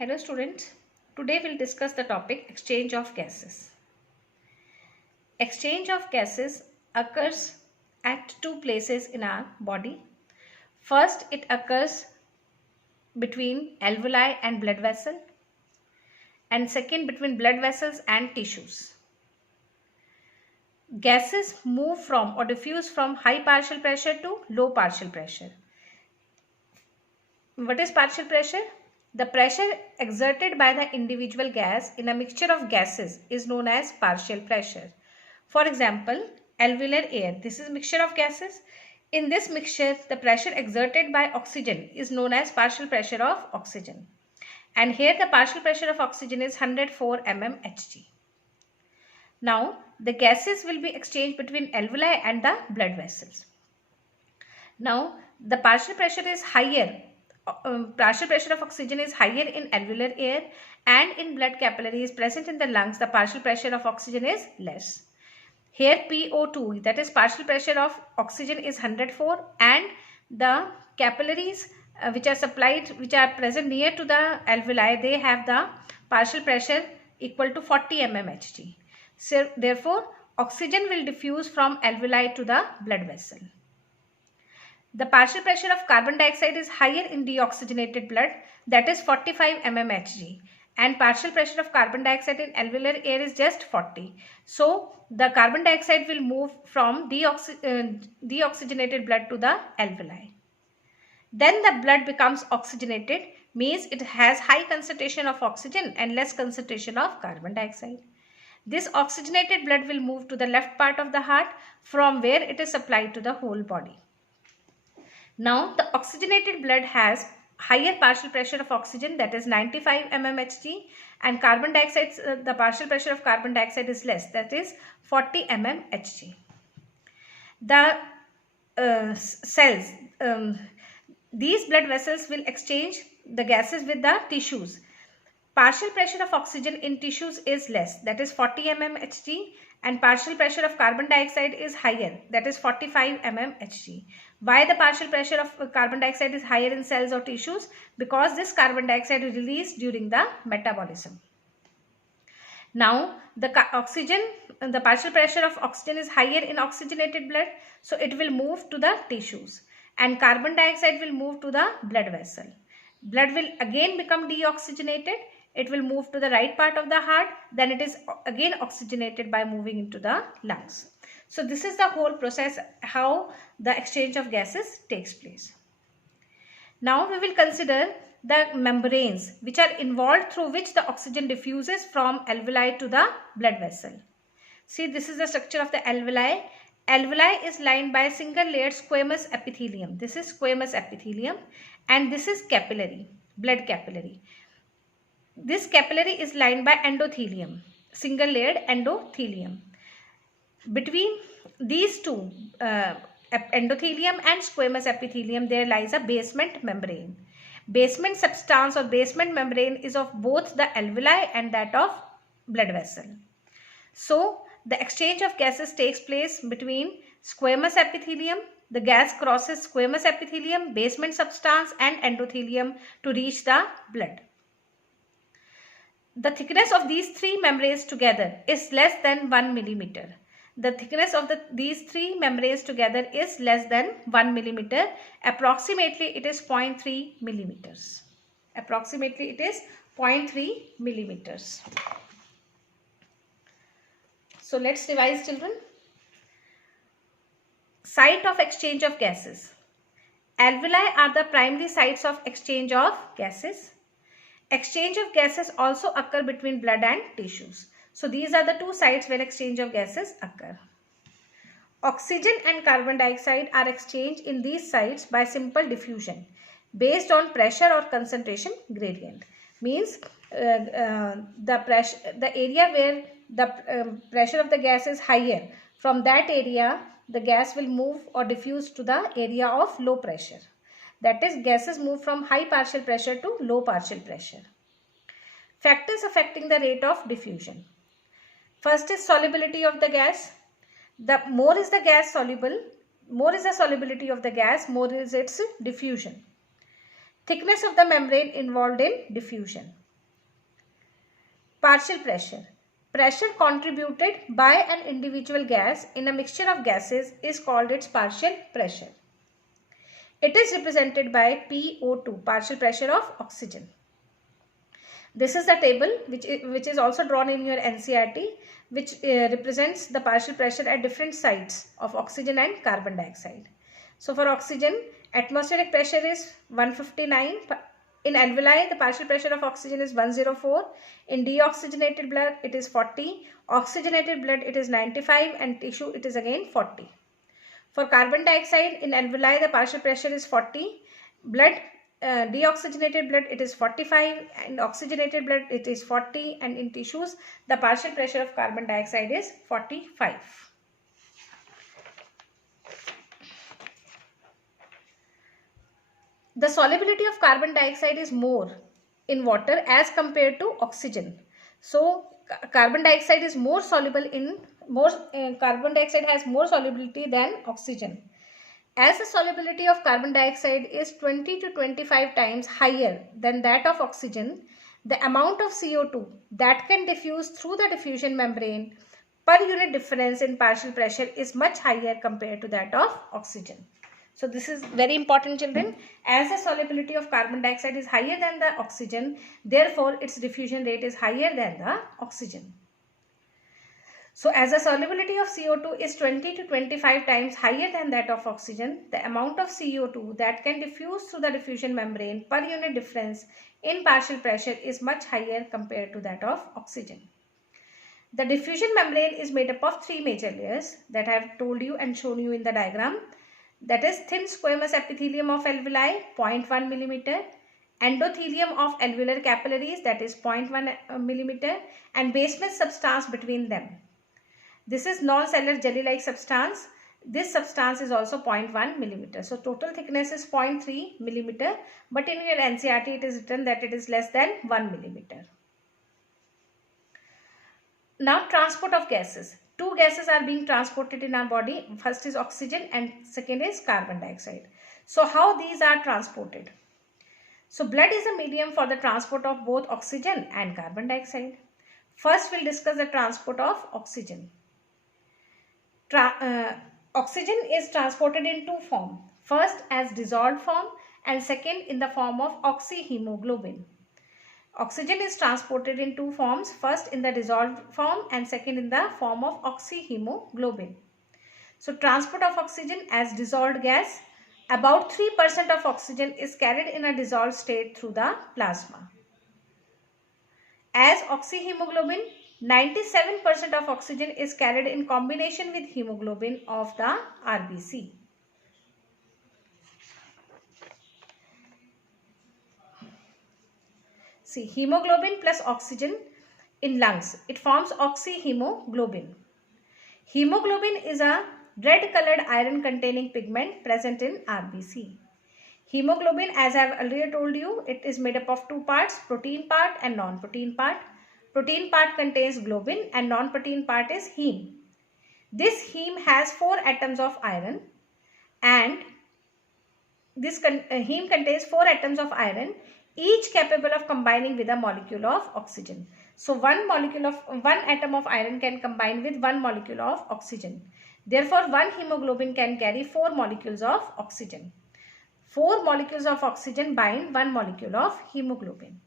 Hello students, today we'll discuss the topic exchange of gases. Exchange of gases occurs at two places in our body. First, it occurs between alveoli and blood vessel, and second between blood vessels and tissues. Gases move from or diffuse from high partial pressure to low partial pressure. What is partial pressure? The pressure exerted by the individual gas in a mixture of gases is known as partial pressure. For example, alveolar air. This is a mixture of gases. In this mixture, the pressure exerted by oxygen is known as partial pressure of oxygen. And here the partial pressure of oxygen is 104 mmHg. Now, the gases will be exchanged between alveoli and the blood vessels. Now, the partial pressure is higher. Partial pressure of oxygen is higher in alveolar air, and in blood capillaries present in the lungs, the partial pressure of oxygen is less. Here PO2, that is partial pressure of oxygen, is 104, and the capillaries which are present near to the alveoli, they have the partial pressure equal to 40 mmHg. So therefore, oxygen will diffuse from alveoli to the blood vessel. The partial pressure of carbon dioxide is higher in deoxygenated blood, that is 45 mmHg, and partial pressure of carbon dioxide in alveolar air is just 40. So the carbon dioxide will move from deoxygenated blood to the alveoli. Then the blood becomes oxygenated, means it has high concentration of oxygen and less concentration of carbon dioxide. This oxygenated blood will move to the left part of the heart, from where it is supplied to the whole body. Now, the oxygenated blood has higher partial pressure of oxygen, that is 95 mmHg, and carbon dioxide, the partial pressure of carbon dioxide is less, that is 40 mmHg. The cells, these blood vessels will exchange the gases with the tissues. Partial pressure of oxygen in tissues is less, that is 40 mmHg, and partial pressure of carbon dioxide is higher, that is 45 mmHg. Why the partial pressure of carbon dioxide is higher in cells or tissues? Because this carbon dioxide is released during the metabolism. Now, the partial pressure of oxygen is higher in oxygenated blood, so it will move to the tissues, and carbon dioxide will move to the blood vessel. Blood will again become deoxygenated. It will move to the right part of the heart, then it is again oxygenated by moving into the lungs. So this is the whole process how the exchange of gases takes place. Now we will consider the membranes which are involved, through which the oxygen diffuses from alveoli to the blood vessel. See, this is the structure of the alveoli. Alveoli is lined by single layered squamous epithelium. This is squamous epithelium, and this is capillary, blood capillary. This capillary is lined by endothelium, single layered endothelium. Between these two, endothelium and squamous epithelium, there lies a basement membrane. Basement substance or basement membrane is of both the alveoli and that of blood vessel. So the exchange of gases takes place between squamous epithelium. The gas crosses squamous epithelium, basement substance and endothelium to reach the blood. The thickness of these three membranes together is less than 1 millimeter. The thickness of these three membranes together is less than 1 millimeter. Approximately it is 0.3 millimeters. Approximately it is 0.3 millimeters. So let's revise, children. Site of exchange of gases. Alveoli are the primary sites of exchange of gases. Exchange of gases also occur between blood and tissues. So these are the two sites where exchange of gases occur. Oxygen and carbon dioxide are exchanged in these sites by simple diffusion based on pressure or concentration gradient. Means the area where the pressure of the gas is higher, from that area the gas will move or diffuse to the area of low pressure. That is, gases move from high partial pressure to low partial pressure. Factors affecting the rate of diffusion. First is solubility of the gas. The more is the gas soluble, more is the solubility of the gas, more is its diffusion. Thickness of the membrane involved in diffusion. Partial pressure. Pressure contributed by an individual gas in a mixture of gases is called its partial pressure. It is represented by PO2, partial pressure of oxygen. This is the table which is also drawn in your NCERT, which represents the partial pressure at different sites of oxygen and carbon dioxide. So for oxygen, atmospheric pressure is 159. In alveoli, the partial pressure of oxygen is 104. In deoxygenated blood, it is 40. Oxygenated blood, it is 95. And tissue, it is again 40. For carbon dioxide, in alveoli, the partial pressure is 40. Deoxygenated blood, it is 45. And oxygenated blood, it is 40. And in tissues, the partial pressure of carbon dioxide is 45. The solubility of carbon dioxide is more in water as compared to oxygen. So carbon dioxide is more soluble carbon dioxide has more solubility than oxygen. As the solubility of carbon dioxide is 20 to 25 times higher than that of oxygen, the amount of CO2 that can diffuse through the diffusion membrane per unit difference in partial pressure is much higher compared to that of oxygen. So this is very important, children. As the solubility of carbon dioxide is higher than the oxygen, therefore its diffusion rate is higher than the oxygen. So as the solubility of CO2 is 20 to 25 times higher than that of oxygen, the amount of CO2 that can diffuse through the diffusion membrane per unit difference in partial pressure is much higher compared to that of oxygen. The diffusion membrane is made up of three major layers that I have told you and shown you in the diagram. That is thin squamous epithelium of alveoli 0.1 mm, endothelium of alveolar capillaries, that is 0.1 mm, and basement substance between them. This is non-cellular jelly-like substance. This substance is also 0.1 mm. So total thickness is 0.3 mm, but in your NCERT it is written that it is less than 1 mm. Now transport of gases. Two gases are being transported in our body. First is oxygen and second is carbon dioxide. So how these are transported? So blood is a medium for the transport of both oxygen and carbon dioxide. First we'll discuss the transport of oxygen. Oxygen is transported in two forms. First as dissolved form and second in the form of oxyhemoglobin. Oxygen is transported in two forms, first in the dissolved form and second in the form of oxyhemoglobin. So transport of oxygen as dissolved gas, about 3% of oxygen is carried in a dissolved state through the plasma. As oxyhemoglobin, 97% of oxygen is carried in combination with hemoglobin of the RBC. See, hemoglobin plus oxygen in lungs, it forms oxyhemoglobin. Hemoglobin is a red colored iron containing pigment present in RBC. Hemoglobin, as I have earlier told you, it is made up of two parts, protein part and non-protein part. Protein part contains globin and non-protein part is heme. This heme has 4 atoms of iron and this heme contains 4 atoms of iron, each capable of combining with a molecule of oxygen. So one atom of iron can combine with one molecule of oxygen. Therefore, one hemoglobin can carry 4 molecules of oxygen. 4 molecules of oxygen bind one molecule of hemoglobin.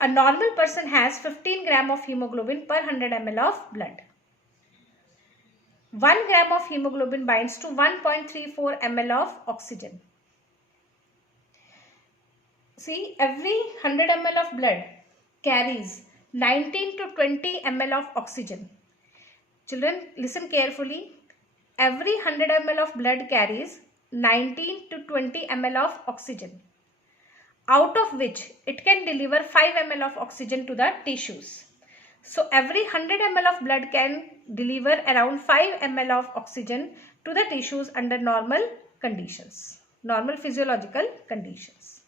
A normal person has 15 gram of hemoglobin per 100 ml of blood. 1 gram of hemoglobin binds to 1.34 ml of oxygen. See, every 100 ml of blood carries 19 to 20 ml of oxygen. Children, listen carefully. Every 100 ml of blood carries 19 to 20 ml of oxygen, out of which it can deliver 5 ml of oxygen to the tissues. So every 100 ml of blood can deliver around 5 ml of oxygen to the tissues under normal conditions, normal physiological conditions.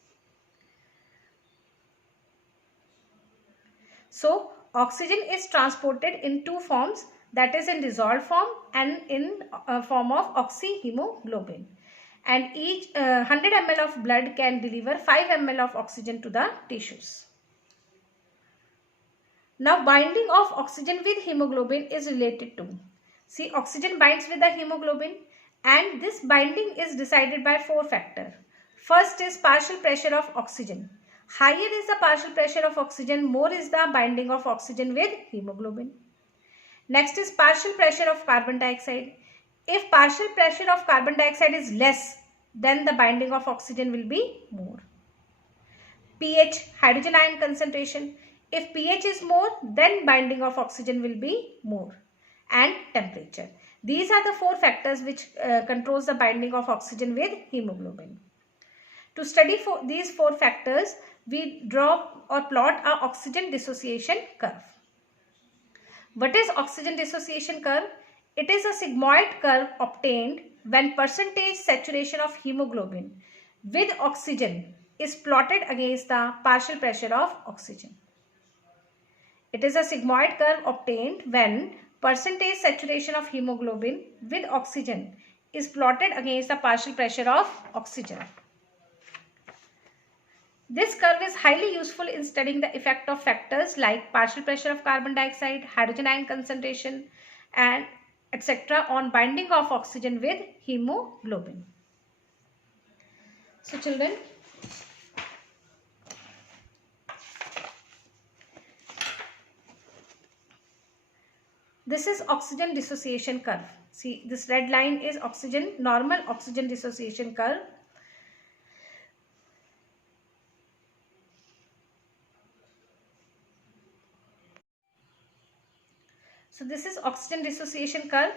So oxygen is transported in two forms, that is in dissolved form and in form of oxyhemoglobin. And each 100 ml of blood can deliver 5 ml of oxygen to the tissues. Now binding of oxygen with hemoglobin is related to. See, oxygen binds with the hemoglobin and this binding is decided by 4 factors. First is partial pressure of oxygen. Higher is the partial pressure of oxygen, more is the binding of oxygen with hemoglobin. Next is partial pressure of carbon dioxide. If partial pressure of carbon dioxide is less, then the binding of oxygen will be more. pH, hydrogen ion concentration. If pH is more, then binding of oxygen will be more. And temperature. These are the 4 factors which controls the binding of oxygen with hemoglobin. To study these 4 factors, we draw or plot a oxygen dissociation curve. What is oxygen dissociation curve? It is a sigmoid curve obtained when percentage saturation of hemoglobin with oxygen is plotted against the partial pressure of oxygen. It is a sigmoid curve obtained when percentage saturation of hemoglobin with oxygen is plotted against the partial pressure of oxygen. This curve is highly useful in studying the effect of factors like partial pressure of carbon dioxide, hydrogen ion concentration, and etc. on binding of oxygen with hemoglobin. So children, this is oxygen dissociation curve. See, this red line is normal oxygen dissociation curve. So this is oxygen dissociation curve.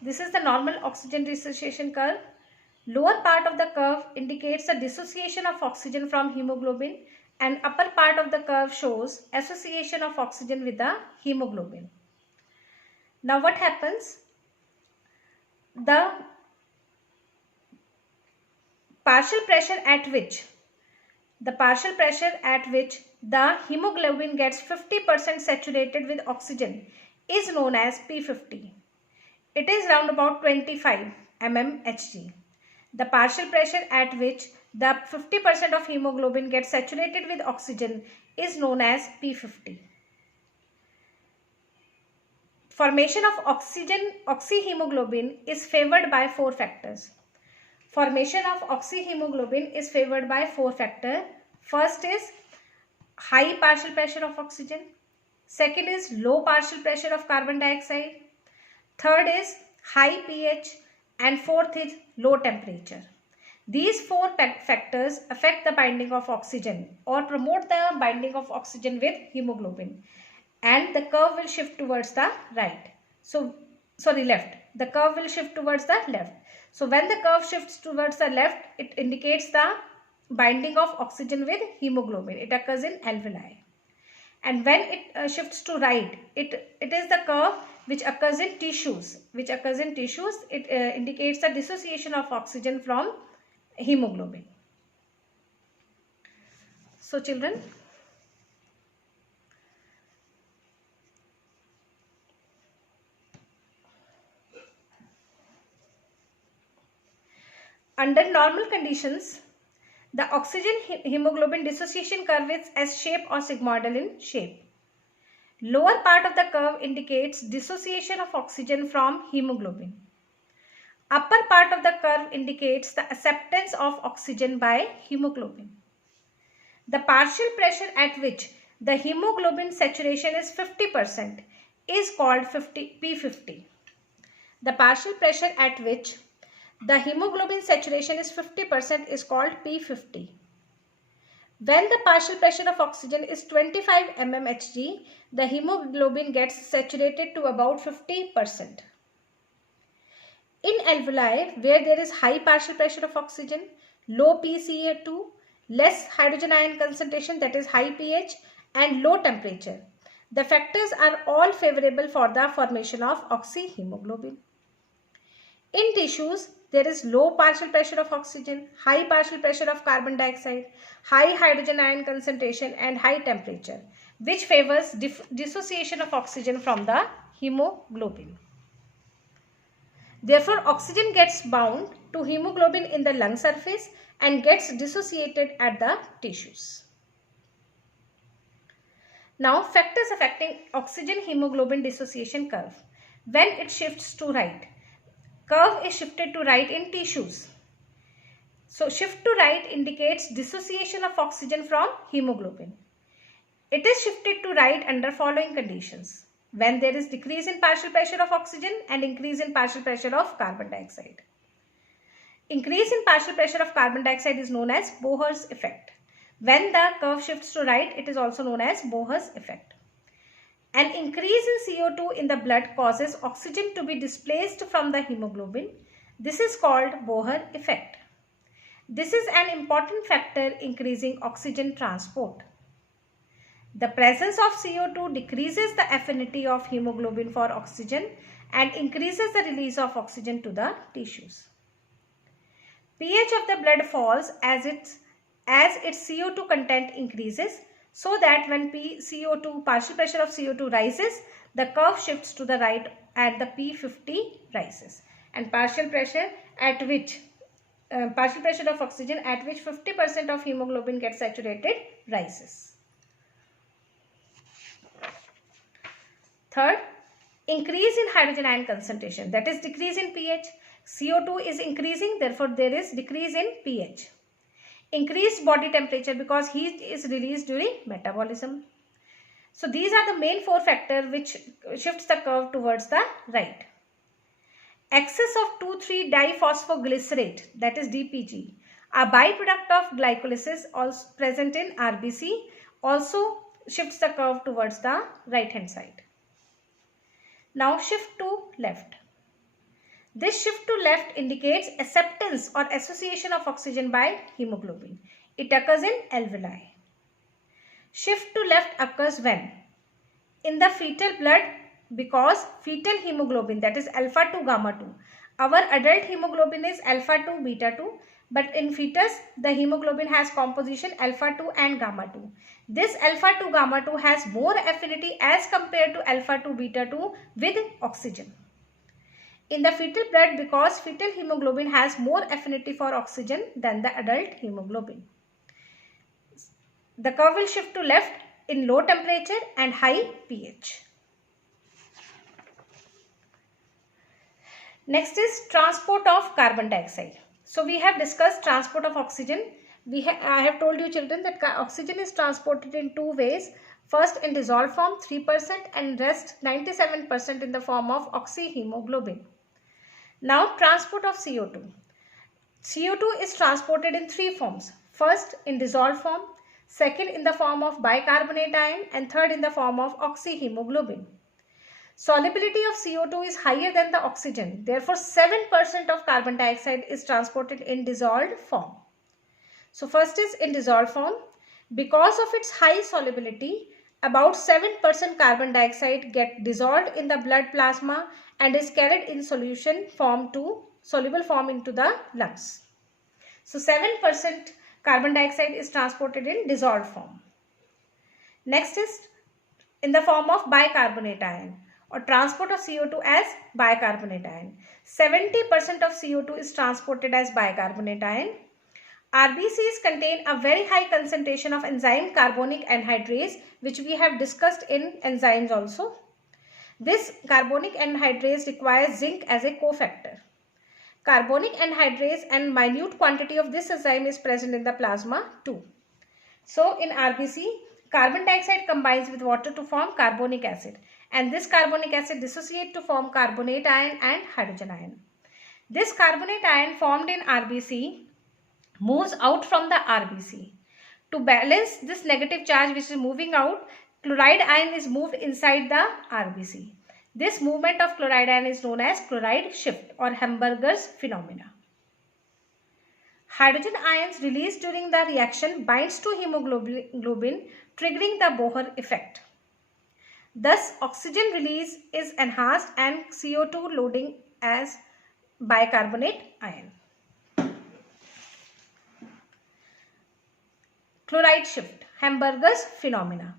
This is the normal oxygen dissociation curve. Lower part of the curve indicates the dissociation of oxygen from hemoglobin and upper part of the curve shows association of oxygen with the hemoglobin. Now what happens? The partial pressure at which the hemoglobin gets 50% saturated with oxygen is known as P50. It is round about 25 mmHg. The partial pressure at which the 50% of hemoglobin gets saturated with oxygen is known as P50. Formation of oxyhemoglobin is favored by 4 factors. Formation of oxyhemoglobin is favored by 4 factors. First is high partial pressure of oxygen. Second is low partial pressure of carbon dioxide. Third is high pH. And fourth is low temperature. These 4 factors affect the binding of oxygen or promote the binding of oxygen with hemoglobin. And the curve will shift towards the right. Left. The curve will shift towards the left. So when the curve shifts towards the left, it indicates the binding of oxygen with hemoglobin. It occurs in alveoli. And when it shifts to right, it is the curve which occurs in tissues. It indicates the dissociation of oxygen from hemoglobin. So children, under normal conditions, the oxygen hemoglobin dissociation curve is S-shaped or sigmoidal in shape. Lower part of the curve indicates dissociation of oxygen from hemoglobin. Upper part of the curve indicates the acceptance of oxygen by hemoglobin. The partial pressure at which the hemoglobin saturation is 50% is called P50. The partial pressure at which the hemoglobin saturation is 50% is called P50. When the partial pressure of oxygen is 25 mmHg, the hemoglobin gets saturated to about 50%. In alveoli, where there is high partial pressure of oxygen, low pCa2, less hydrogen ion concentration, that is high pH, and low temperature, the factors are all favorable for the formation of oxyhemoglobin. In tissues, there is low partial pressure of oxygen, high partial pressure of carbon dioxide, high hydrogen ion concentration and high temperature, which favors dissociation of oxygen from the hemoglobin. Therefore, oxygen gets bound to hemoglobin in the lung surface and gets dissociated at the tissues. Now, factors affecting oxygen hemoglobin dissociation curve. When it shifts to right, curve is shifted to right in tissues. So, shift to right indicates dissociation of oxygen from hemoglobin. It is shifted to right under following conditions: when there is decrease in partial pressure of oxygen and increase in partial pressure of carbon dioxide. Increase in partial pressure of carbon dioxide is known as Bohr's effect. When the curve shifts to right, it is also known as Bohr's effect. An increase in CO2 in the blood causes oxygen to be displaced from the hemoglobin. This is called Bohr effect. This is an important factor increasing oxygen transport. The presence of CO2 decreases the affinity of hemoglobin for oxygen and increases the release of oxygen to the tissues. pH of the blood falls as its CO2 content increases, so that when partial pressure of CO2 rises, the curve shifts to the right and the P50 rises, and partial pressure of oxygen at which 50% of hemoglobin gets saturated rises. Third, increase in hydrogen ion concentration, that is decrease in pH. CO2 is increasing, therefore there is decrease in pH. Increased body temperature because heat is released during metabolism. So these are the main four factors which shifts the curve towards the right. Excess of 2,3-diphosphoglycerate, that is DPG, a byproduct of glycolysis also present in RBC, also shifts the curve towards the right hand side. Now shift to left. This shift to left indicates acceptance or association of oxygen by hemoglobin. It occurs in alveoli. Shift to left occurs when? In the fetal blood, because fetal hemoglobin, that is alpha 2 gamma 2. Our adult hemoglobin is alpha 2 beta 2, but in fetus the hemoglobin has composition alpha 2 and gamma 2. This alpha 2 gamma 2 has more affinity as compared to alpha 2 beta 2 with oxygen. In the fetal blood, because fetal hemoglobin has more affinity for oxygen than the adult hemoglobin. The curve will shift to left in low temperature and high pH. Next is transport of carbon dioxide. So we have discussed transport of oxygen. I have told you children that oxygen is transported in two ways. First in dissolved form 3% and rest 97% in the form of oxyhemoglobin. Now transport of CO2. CO2 is transported in three forms. First in dissolved form, second in the form of bicarbonate ion, and third in the form of oxyhemoglobin. Solubility of CO2 is higher than the oxygen. Therefore 7% of carbon dioxide is transported in dissolved form. So first is in dissolved form. Because of its high solubility, about 7% carbon dioxide get dissolved in the blood plasma and is carried in soluble form into the lungs. So 7% carbon dioxide is transported in dissolved form. Next is in the form of bicarbonate ion or transport of CO2 as bicarbonate ion. 70% of CO2 is transported as bicarbonate ion. RBCs contain a very high concentration of enzyme carbonic anhydrase, which we have discussed in enzymes also. This carbonic anhydrase requires zinc as a cofactor. Carbonic anhydrase and minute quantity of this enzyme is present in the plasma too. So in RBC, carbon dioxide combines with water to form carbonic acid, and this carbonic acid dissociates to form carbonate ion and hydrogen ion. This carbonate ion formed in RBC moves out from the RBC. To balance this negative charge which is moving out, chloride ion is moved inside the RBC. This movement of chloride ion is known as chloride shift or Hamburger's phenomena. Hydrogen ions released during the reaction binds to hemoglobin, triggering the Bohr effect. Thus, oxygen release is enhanced and CO2 loading as bicarbonate ion. Chloride shift, Hamburger's phenomena.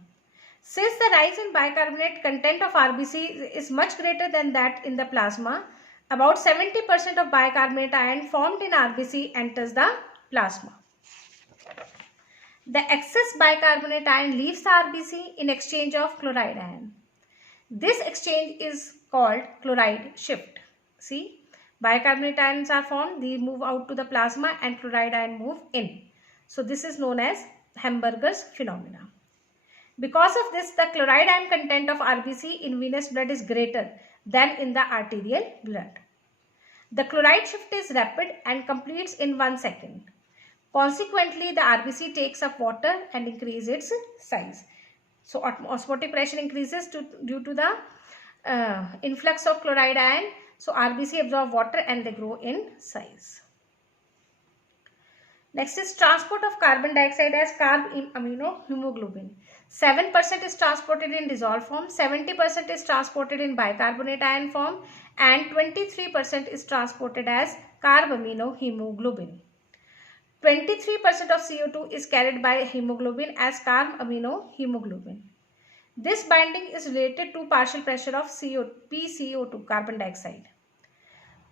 Since the rise in bicarbonate content of RBC is much greater than that in the plasma, about 70% of bicarbonate ion formed in RBC enters the plasma. The excess bicarbonate ion leaves the RBC in exchange of chloride ion. This exchange is called chloride shift. See, bicarbonate ions are formed, they move out to the plasma and chloride ion move in. So this is known as Hamburger's phenomena. Because of this, the chloride ion content of RBC in venous blood is greater than in the arterial blood. The chloride shift is rapid and completes in 1 second. Consequently, the RBC takes up water and increases its size. So osmotic pressure increases due to the influx of chloride ion. So RBC absorb water and they grow in size. Next is transport of carbon dioxide as carb-amino-hemoglobin. 7% is transported in dissolved form, 70% is transported in bicarbonate ion form, and 23% is transported as carb-amino-hemoglobin. 23% of CO2 is carried by hemoglobin as carb-amino-hemoglobin. This binding is related to partial pressure of PCO2, carbon dioxide.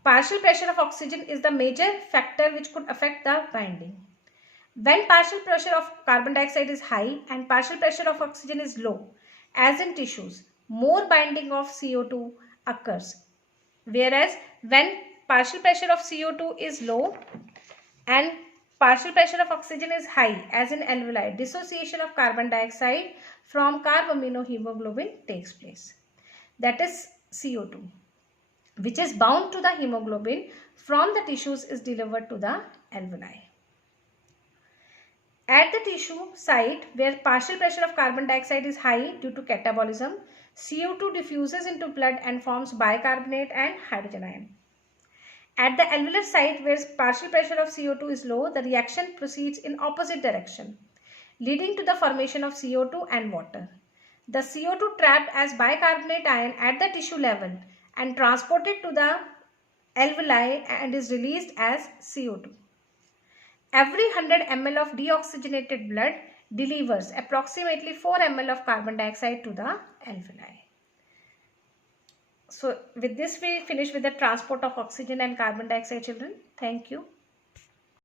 Partial pressure of oxygen is the major factor which could affect the binding. When partial pressure of carbon dioxide is high and partial pressure of oxygen is low, as in tissues, more binding of CO2 occurs. Whereas when partial pressure of CO2 is low and partial pressure of oxygen is high, as in alveoli, dissociation of carbon dioxide from carb-amino-hemoglobin takes place. That is CO2, which is bound to the hemoglobin from the tissues, is delivered to the alveoli. At the tissue site where partial pressure of carbon dioxide is high due to catabolism, CO2 diffuses into blood and forms bicarbonate and hydrogen ion. At the alveolar site where partial pressure of CO2 is low, the reaction proceeds in opposite direction, leading to the formation of CO2 and water. The CO2 trapped as bicarbonate ion at the tissue level and transported to the alveoli and is released as CO2. Every 100 ml of deoxygenated blood delivers approximately 4 ml of carbon dioxide to the alveoli. So with this we finish with the transport of oxygen and carbon dioxide, children. Thank you.